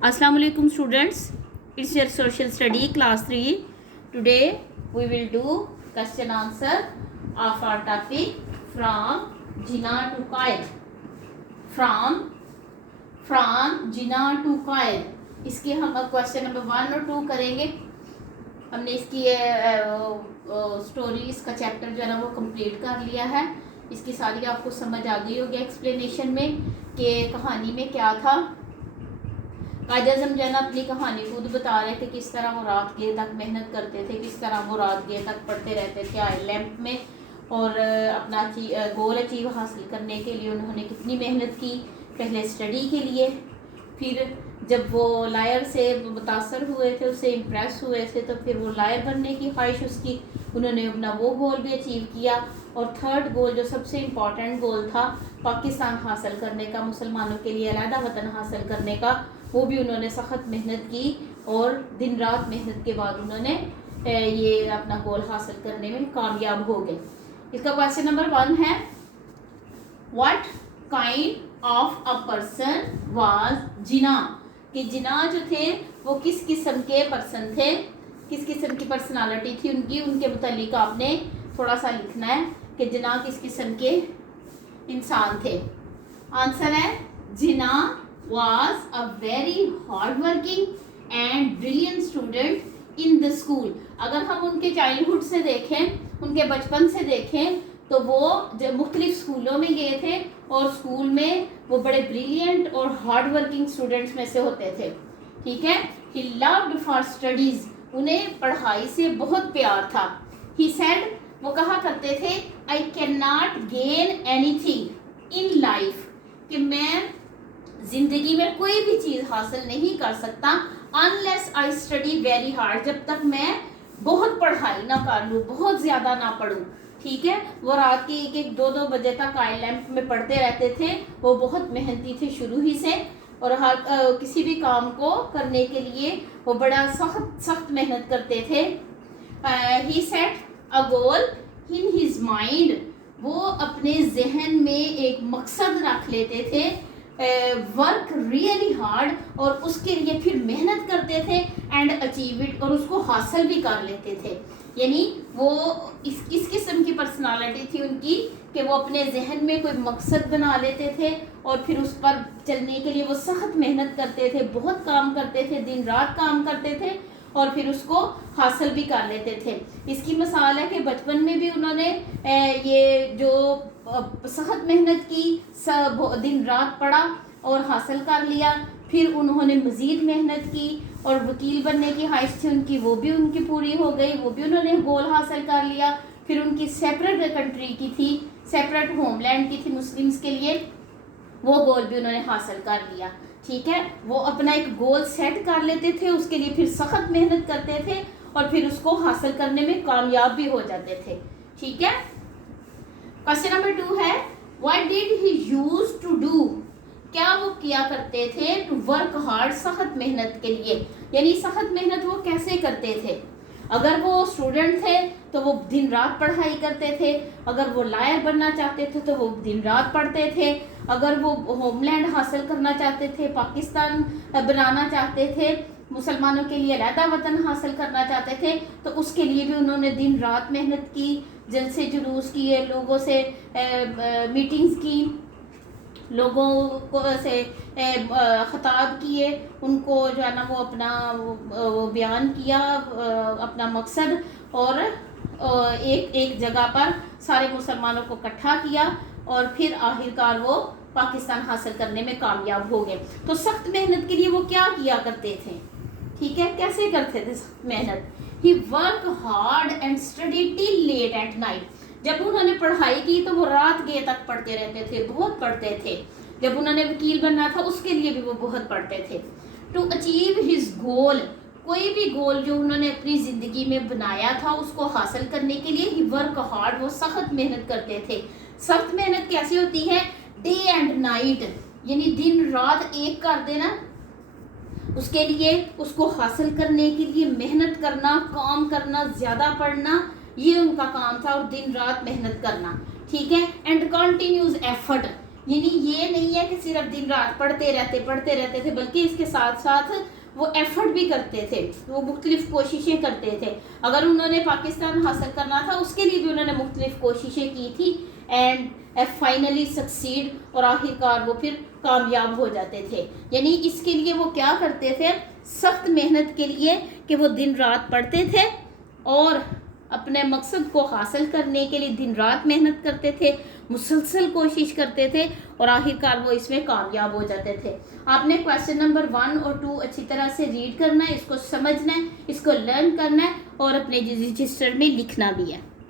Assalamu alaikum students, it's your social study class 3. Today we will do question answer of our topic from Jinnah to Qaid. From Jinnah to Qaid. इसके हम अब question number 1 और 2 करेंगे. हमने इसकी story, इसका chapter जो है ना वो कंप्लीट कर लिया है. इसकी सारी आपको समझ आ गई होगी एक्सप्लेनेशन में कि कहानी में क्या था. कायद आज़म जो है ना अपनी कहानी खुद बता रहे थे किस तरह वो रात गए तक मेहनत करते थे, किस तरह वो रात गए तक पढ़ते रहते थे आई लैम्प में, और अपना गोल अचीव हासिल करने के लिए उन्होंने कितनी मेहनत की. पहले स्टडी के लिए, फिर जब वो लायर से मुतासर हुए थे, उससे इम्प्रेस हुए थे, तो फिर वो लायर बनने की ख्वाहिश उसकी, उन्होंने अपना वो गोल भी अचीव किया. और थर्ड गोल जो सबसे इम्पॉर्टेंट गोल था पाकिस्तान हासिल करने का, मुसलमानों के लिए अलहदा वतन हासिल करने का, वो भी उन्होंने सख्त मेहनत की और दिन रात मेहनत के बाद उन्होंने ये अपना गोल हासिल करने में कामयाब हो गए. इसका क्वेश्चन नंबर 1 है, what kind of a person was Jinnah. कि जिन्ना जो थे वो किस किस्म के पर्सन थे, किस किस्म की पर्सनालिटी थी उनकी, उनके मुतालिक आपने थोड़ा सा लिखना है कि जिन्ना किस किस्म के इंसान थे. आंसर है, जिन्ना was a very hardworking and brilliant student in the school. अगर हम उनके चाइल्डहुड से देखें, उनके बचपन से देखें, तो वो जब मुख्तलिफ स्कूलों में गए थे और स्कूल में वो बड़े ब्रिलियंट और हार्ड वर्किंग स्टूडेंट्स में से होते थे. ठीक है. He loved for studies. उन्हें पढ़ाई से बहुत प्यार था. He said, वो कहा करते थे, I cannot gain anything in life. कि मैं जिंदगी में कोई भी चीज़ हासिल नहीं कर सकता unless I study very hard, जब तक मैं बहुत पढ़ाई ना कर लूँ, बहुत ज़्यादा ना पढ़ूँ. ठीक है. वो रात के 1-1, 2-2 बजे तक आई लैम्प में पढ़ते रहते थे. वो बहुत मेहनती थे शुरू ही से, और हर किसी भी काम को करने के लिए वो बड़ा सख्त मेहनत करते थे. He set a goal in his mind. वो अपने जहन में एक मकसद रख लेते थे, वर्क रियली हार्ड, और उसके लिए फिर मेहनत करते थे एंड अचीव इट, और उसको हासिल भी कर लेते थे. यानी वो किस किस्म की पर्सनालिटी थी उनकी कि वो अपने जहन में कोई मकसद बना लेते थे और फिर उस पर चलने के लिए वो सख्त मेहनत करते थे, बहुत काम करते थे, दिन रात काम करते थे और फिर उसको हासिल भी कर लेते थे. इसकी मिसाल है कि बचपन में भी उन्होंने ये जो सख्त मेहनत की, दिन रात पढ़ा और हासिल कर लिया. फिर उन्होंने मज़ीद मेहनत की और वकील बनने की ख्वाहिश थी उनकी, वो भी उनकी पूरी हो गई, वो भी उन्होंने गोल हासिल कर लिया. फिर उनकी सेपरेट कंट्री की थी, सेपरेट होमलैंड की थी मुस्लिम्स के लिए, वो गोल भी उन्होंने हासिल कर लिया. ठीक है. वो अपना एक गोल सेट कर लेते थे, उसके लिए फिर सख्त मेहनत करते थे और फिर उसको हासिल करने में कामयाब भी हो जाते थे. ठीक है. क्वेश्चन नंबर 2 है, what did he use to do. क्या वो किया करते थे टू वर्क हार्ड, सख्त मेहनत के लिए. यानी सख्त मेहनत वो कैसे करते थे. अगर वो स्टूडेंट थे तो वो दिन रात पढ़ाई करते थे, अगर वो लायर बनना चाहते थे तो वो दिन रात पढ़ते थे, अगर वो होमलैंड हासिल करना चाहते थे, पाकिस्तान बनाना चाहते थे, मुसलमानों के लिए अलहदा वतन हासिल करना चाहते थे, तो उसके लिए भी उन्होंने दिन रात मेहनत की, जलसे जुलूस किए, लोगों से मीटिंग्स की, लोगों को से खिताब किए, उनको जो है ना वो अपना वो बयान किया, अपना मकसद, और एक जगह पर सारे मुसलमानों को इकट्ठा किया और फिर आखिरकार वो पाकिस्तान हासिल करने में कामयाब हो गए. तो सख्त मेहनत के लिए वो क्या किया करते थे. ठीक है. कैसे करते थे सख्त मेहनत. He work hard and study till late at night. जब उन्होंने पढ़ाई की तो वो रात गए तक पढ़ते रहते थे, बहुत पढ़ते थे. जब उन्होंने वकील बनना था उसके लिए भी वो बहुत पढ़ते थे. To achieve his goal. कोई भी गोल जो उन्होंने अपनी ज़िंदगी में बनाया था उसको हासिल करने के लिए ही वर्क हार्ड, वो सख्त मेहनत करते थे. सख्त मेहनत कैसी होती है. डे एंड नाइट, यानी दिन रात एक कर देना, उसके लिए उसको हासिल करने के लिए मेहनत करना, काम करना, ज़्यादा पढ़ना, ये उनका काम था, और दिन रात मेहनत करना. ठीक है. एंड कंटिन्यूस एफर्ट, یعنی یہ نہیں ہے کہ صرف دن رات پڑھتے رہتے تھے، بلکہ اس کے ساتھ ساتھ وہ ایفرٹ بھی کرتے تھے، وہ مختلف کوششیں کرتے تھے. اگر انہوں نے پاکستان حاصل کرنا تھا اس کے لیے بھی انہوں نے مختلف کوششیں کی تھی، اینڈ فائنلی سکسیڈ، اور آخر کار وہ پھر کامیاب ہو جاتے تھے. یعنی اس کے لیے وہ کیا کرتے تھے، سخت محنت کے لیے کہ وہ دن رات پڑھتے تھے اور اپنے مقصد کو حاصل کرنے کے لیے دن رات محنت کرتے تھے، مسلسل کوشش کرتے تھے، اور آخر کار وہ اس میں کامیاب ہو جاتے تھے. آپ نے کویسچن نمبر 1 اور 2 اچھی طرح سے ریڈ کرنا ہے، اس کو سمجھنا ہے، اس کو لرن کرنا ہے، اور اپنے رجسٹر میں لکھنا بھی ہے.